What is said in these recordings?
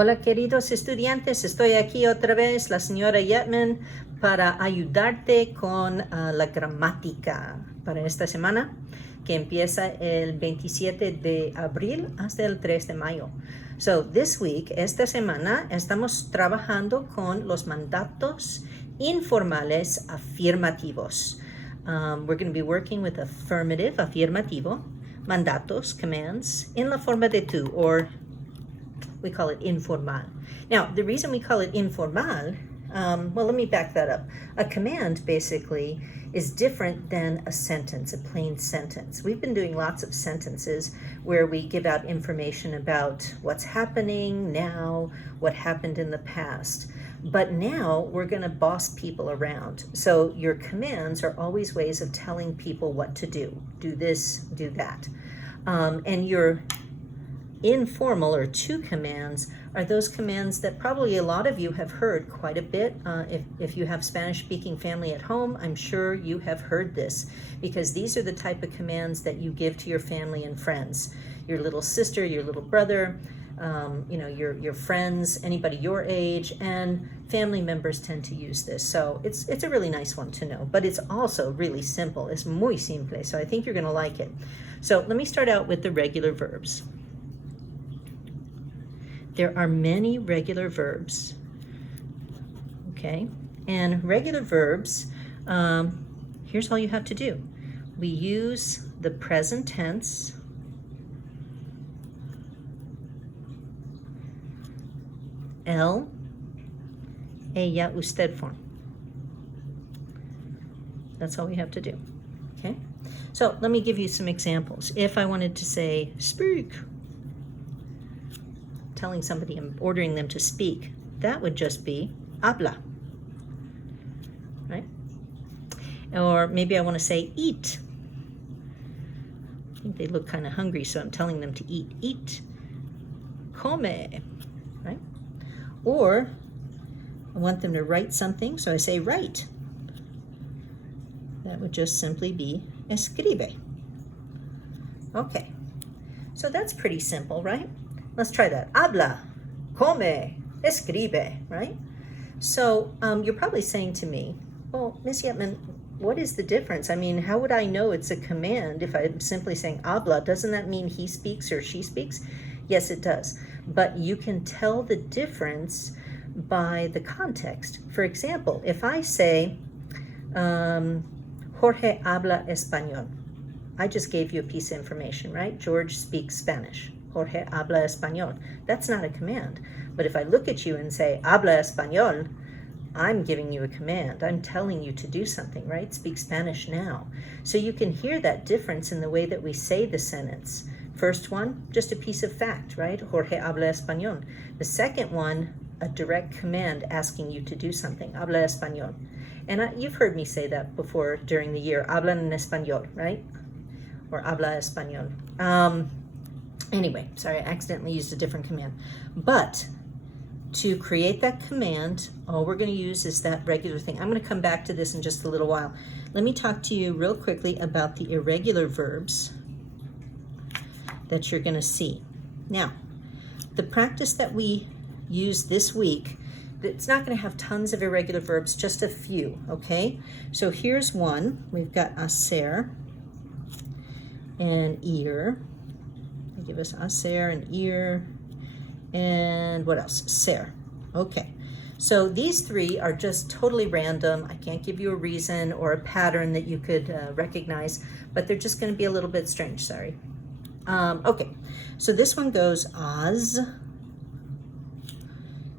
Hola queridos estudiantes, estoy aquí otra vez, la señora Yetman, para ayudarte con la gramática para esta semana, que empieza el 27 de abril hasta el 3 de mayo. So, this week, esta semana, estamos trabajando con los mandatos informales afirmativos. We're going to be working with affirmative, afirmativo, mandatos, commands, in la forma de tu, or we call it informal. Now, the reason we call it informal, well, let me back that up. A command, basically, is different than a sentence, a plain sentence. We've been doing lots of sentences where we give out information about what's happening now, what happened in the past. But now we're going to boss people around. So your commands are always ways of telling people what to do. Do this, do that. And your informal or tu commands are those commands that probably a lot of you have heard quite a bit. If you have Spanish-speaking family at home, I'm sure you have heard this, because these are the type of commands that you give to your family and friends. Your little sister, your little brother, your friends, anybody your age, and family members tend to use this. So it's a really nice one to know, but it's also really simple. It's muy simple, so I think you're going to like it. So let me start out with the regular verbs. There are many regular verbs, okay? And regular verbs, here's all you have to do. We use the present tense, él, ella, usted form. That's all we have to do, okay? So let me give you some examples. If I wanted to say, speak, telling somebody I'm ordering them to speak, that would just be habla, right? Or maybe I want to say eat. I think they look kind of hungry, so I'm telling them to eat. Eat. Come, right? Or I want them to write something, so I say write. That would just simply be escribe. Okay, so that's pretty simple, right? Let's try that. Habla, come, escribe, right? So you're probably saying to me, well, Miss Yetman, what is the difference? I mean, how would I know it's a command if I'm simply saying habla? Doesn't that mean he speaks or she speaks? Yes, it does. But you can tell the difference by the context. For example, if I say, Jorge habla español, I just gave you a piece of information, right? George speaks Spanish. Jorge habla español. That's not a command. But if I look at you and say, habla español, I'm giving you a command. I'm telling you to do something, right? Speak Spanish now. So you can hear that difference in the way that we say the sentence. First one, just a piece of fact, right? Jorge habla español. The second one, a direct command asking you to do something. Habla español. And you've heard me say that before during the year. Habla en español, right? Or habla español. Anyway, sorry, I accidentally used a different command. But to create that command, all we're going to use is that regular thing. I'm going to come back to this in just a little while. Let me talk to you real quickly about the irregular verbs that you're going to see. Now, the practice that we use this week, it's not going to have tons of irregular verbs, just a few, okay? So here's one. We've got hacer and ir. They give us hacer and ir, and what else? Ser. Okay. So these three are just totally random. I can't give you a reason or a pattern that you could recognize, but they're just going to be a little bit strange, sorry. Okay, so this one goes az,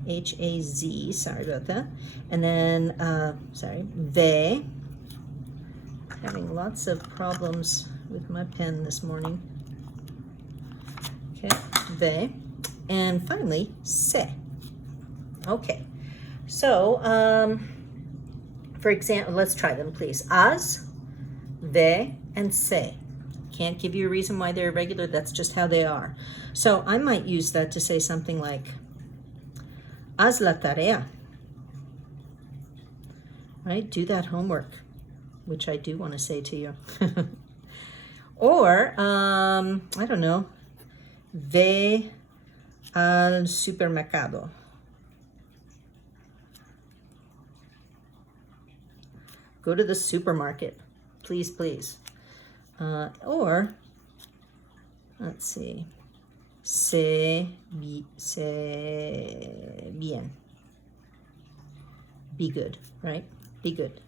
H-A-Z, sorry about that. And then, ve. Having lots of problems with my pen this morning. Okay, ve. And finally, se. Okay, so for example, let's try them, please. Az, ve, and se. Can't give you a reason why they're irregular. That's just how they are. So I might use that to say something like, haz la tarea. Right? Do that homework, which I do want to say to you. Or, I don't know, ve al supermercado. Go to the supermarket, please, please. Or, let's see, sé bien. Be good, right? Be good.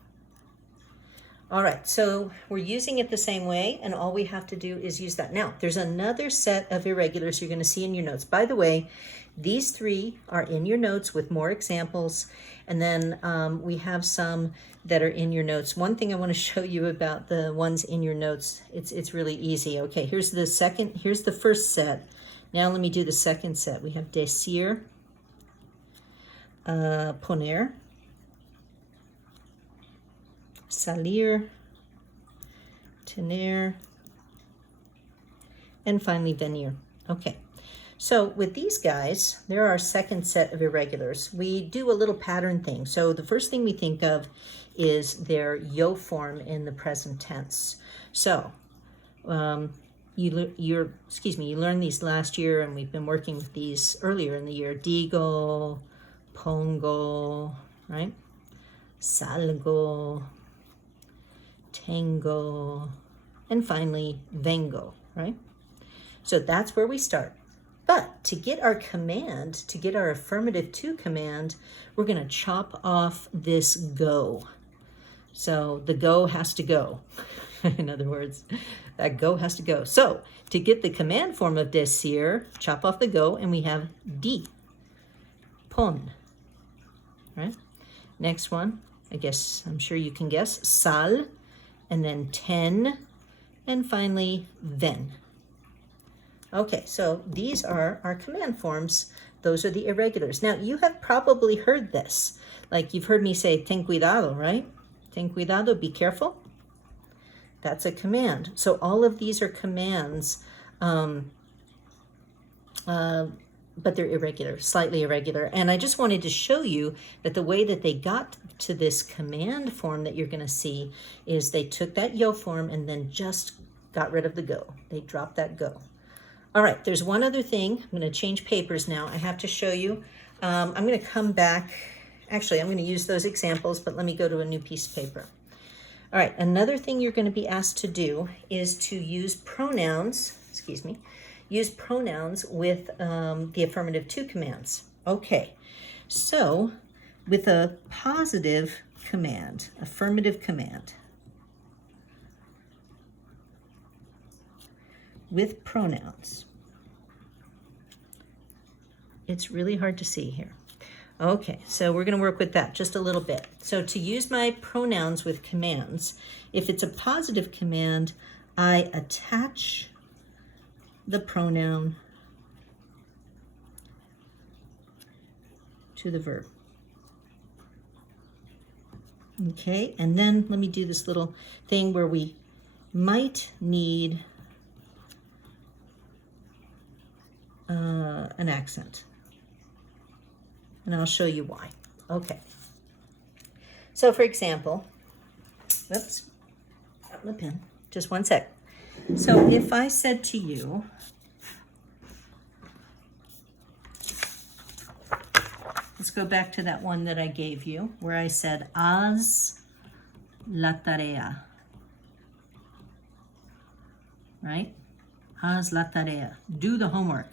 All right, so we're using it the same way, and all we have to do is use that. Now, there's another set of irregulars you're going to see in your notes. By the way, these 3 are in your notes with more examples, and then we have some that are in your notes. One thing I want to show you about the ones in your notes, it's really easy. Okay, here's the first set. Now let me do the second set. We have decir, poner, salir, tener, and finally venir. Okay, so with these guys, they're our second set of irregulars. We do a little pattern thing. So the first thing we think of is their yo form in the present tense. So you learned these last year, and we've been working with these earlier in the year. Digo, pongo, right? Salgo, tengo, and finally vengo, right? So that's where we start. But to get our command, to get our affirmative to command, we're going to chop off this go. So the go has to go. In other words, that go has to go. So to get the command form of decir, chop off the go, and we have di, pon, right? Next one, I guess, I'm sure you can guess, sal, and then ten, and finally ven. Okay, so these are our command forms. Those are the irregulars. Now, you have probably heard this. Like you've heard me say, ten cuidado, right? Ten cuidado, be careful. That's a command. So all of these are commands, but they're irregular, slightly irregular. And I just wanted to show you that the way that they got to this command form that you're going to see is they took that yo form and then just got rid of the go. They dropped that go. All right, there's one other thing. I'm going to change papers now. I have to show you. I'm going to come back. Actually, I'm going to use those examples, but let me go to a new piece of paper. All right, another thing you're going to be asked to do is to use pronouns, use pronouns with the affirmative to commands. Okay, so with a positive command, affirmative command, with pronouns. It's really hard to see here. Okay, so we're going to work with that just a little bit. So to use my pronouns with commands, if it's a positive command, I attach the pronoun to the verb. Okay, and then let me do this little thing where we might need an accent. And I'll show you why. Okay. So for example, whoops, got my pen. Just one sec. So if I said to you, let's go back to that one that I gave you, where I said, haz la tarea. Right? Haz la tarea. Do the homework.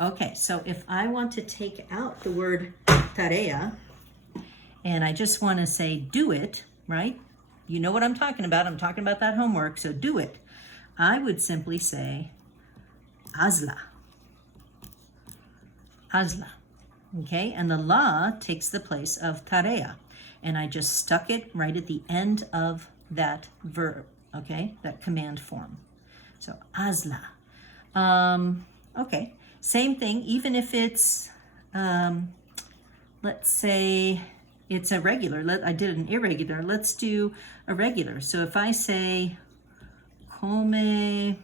Okay, so if I want to take out the word tarea, and I just want to say do it, right? You know what I'm talking about. I'm talking about that homework, so do it. I would simply say hazla. Hazla. Okay, and the la takes the place of tarea. And I just stuck it right at the end of that verb, okay? That command form. So hazla. Okay. Same thing, even if it's, let's say it's a regular. I did an irregular. Let's do a regular. So if I say, come, I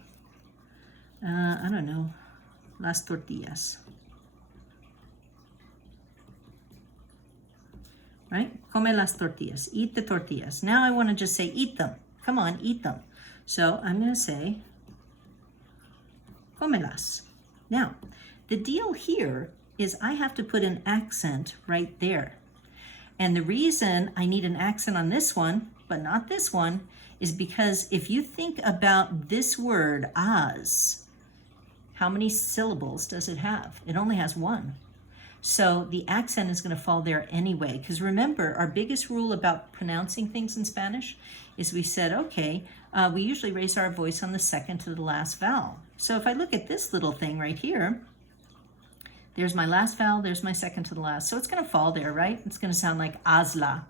don't know, las tortillas. Right? Come las tortillas. Eat the tortillas. Now I want to just say eat them. Come on, eat them. So I'm going to say, cómelas. Now, The deal here is I have to put an accent right there. And the reason I need an accent on this one, but not this one, is because if you think about this word, as, how many syllables does it have? It only has one. So the accent is going to fall there anyway. Because remember, our biggest rule about pronouncing things in Spanish is we said, okay, we usually raise our voice on the second to the last vowel. So if I look at this little thing right here, there's my last vowel, there's my second to the last. So it's going to fall there, right? It's going to sound like asla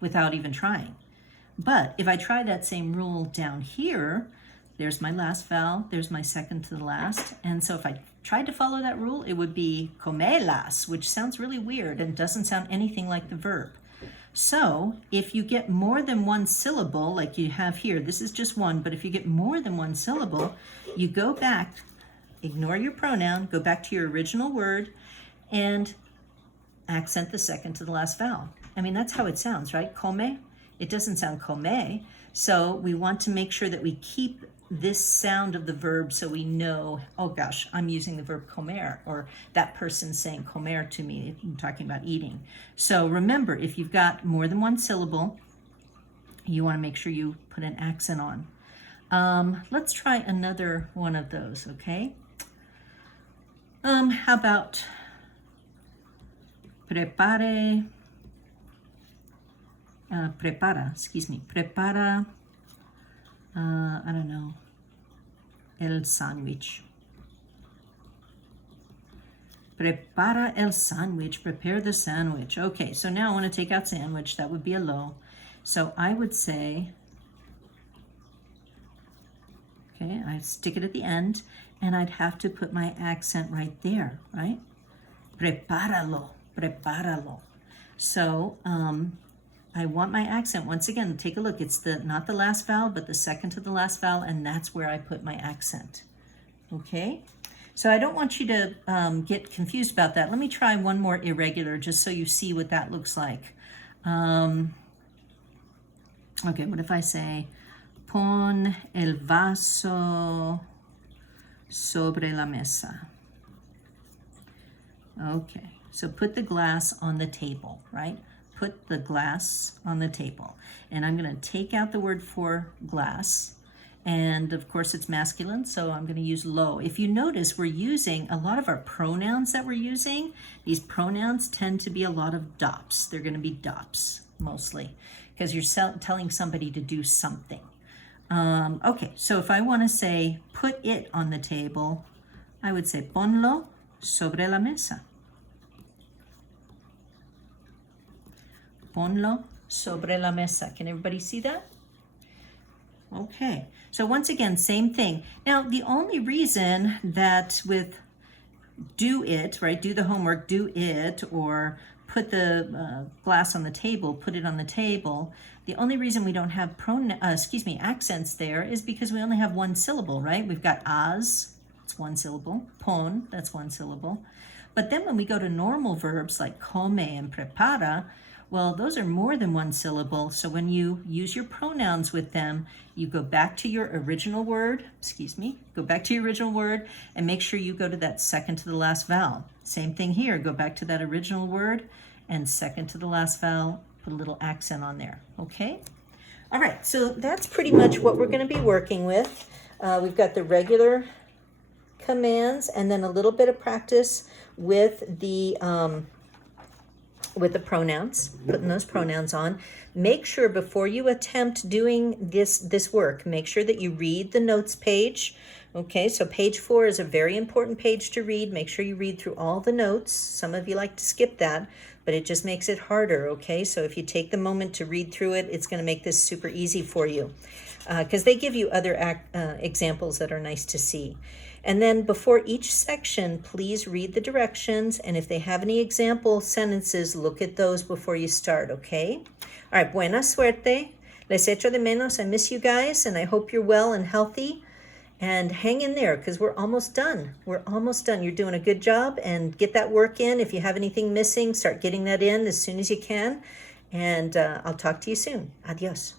without even trying. But if I try that same rule down here, there's my last vowel, there's my second to the last. And so if I tried to follow that rule, it would be comelas, which sounds really weird and doesn't sound anything like the verb. So if you get more than one syllable, like you have here, this is just one, but if you get more than one syllable, you go back, ignore your pronoun, go back to your original word, and accent the second to the last vowel. I mean, that's how it sounds, right? Come. It doesn't sound come. So we want to make sure that we keep this sound of the verb so we know, oh gosh, I'm using the verb comer, or that person's saying comer to me. I'm talking about eating. So remember, if you've got more than one syllable, you want to make sure you put an accent on. Let's try another one of those, okay? How about prepara, I don't know, el sándwich. Prepara el sándwich, prepare the sandwich. Okay, so now I want to take out sandwich, that would be a lo. So I would say, okay, I stick it at the end, and I'd have to put my accent right there, right? Prepáralo, prepáralo. So I want my accent, once again, take a look. It's not the last vowel, but the second to the last vowel, and that's where I put my accent. Okay? So I don't want you to get confused about that. Let me try one more irregular just so you see what that looks like. Okay, what if I say, pon el vaso sobre la mesa? Okay, so put the glass on the table, right? Put the glass on the table. And I'm going to take out the word for glass. And of course it's masculine, so I'm going to use lo. If you notice, we're using a lot of our pronouns that we're using. These pronouns tend to be a lot of dops. They're going to be dops mostly because you're telling somebody to do something. Okay, so if I want to say put it on the table, I would say ponlo sobre la mesa. Ponlo sobre la mesa. Can everybody see that? Okay, so once again, same thing. Now, the only reason that with do it, right, do the homework, do it, or put the glass on the table, put it on the table, the only reason we don't have accents there is because we only have one syllable, right? We've got as, it's one syllable, pon, that's one syllable. But then when we go to normal verbs like come and prepara, well, those are more than one syllable. So when you use your pronouns with them, you go back to your original word, go back to your original word and make sure you go to that second to the last vowel. Same thing here, go back to that original word and second to the last vowel, put a little accent on there, okay? All right, so that's pretty much what we're gonna be working with. We've got the regular commands and then a little bit of practice with the pronouns, putting those pronouns on. Make sure before you attempt doing this work, make sure that you read the notes page. Okay, so page 4 is a very important page to read. Make sure you read through all the notes. Some of you like to skip that, but it just makes it harder, okay? So if you take the moment to read through it, it's gonna make this super easy for you because they give you other examples that are nice to see. And then before each section, please read the directions. And if they have any example sentences, look at those before you start, okay? All right, buena suerte. Les echo de menos. I miss you guys, and I hope you're well and healthy. And hang in there, because we're almost done. We're almost done. You're doing a good job, and get that work in. If you have anything missing, start getting that in as soon as you can. And I'll talk to you soon. Adios.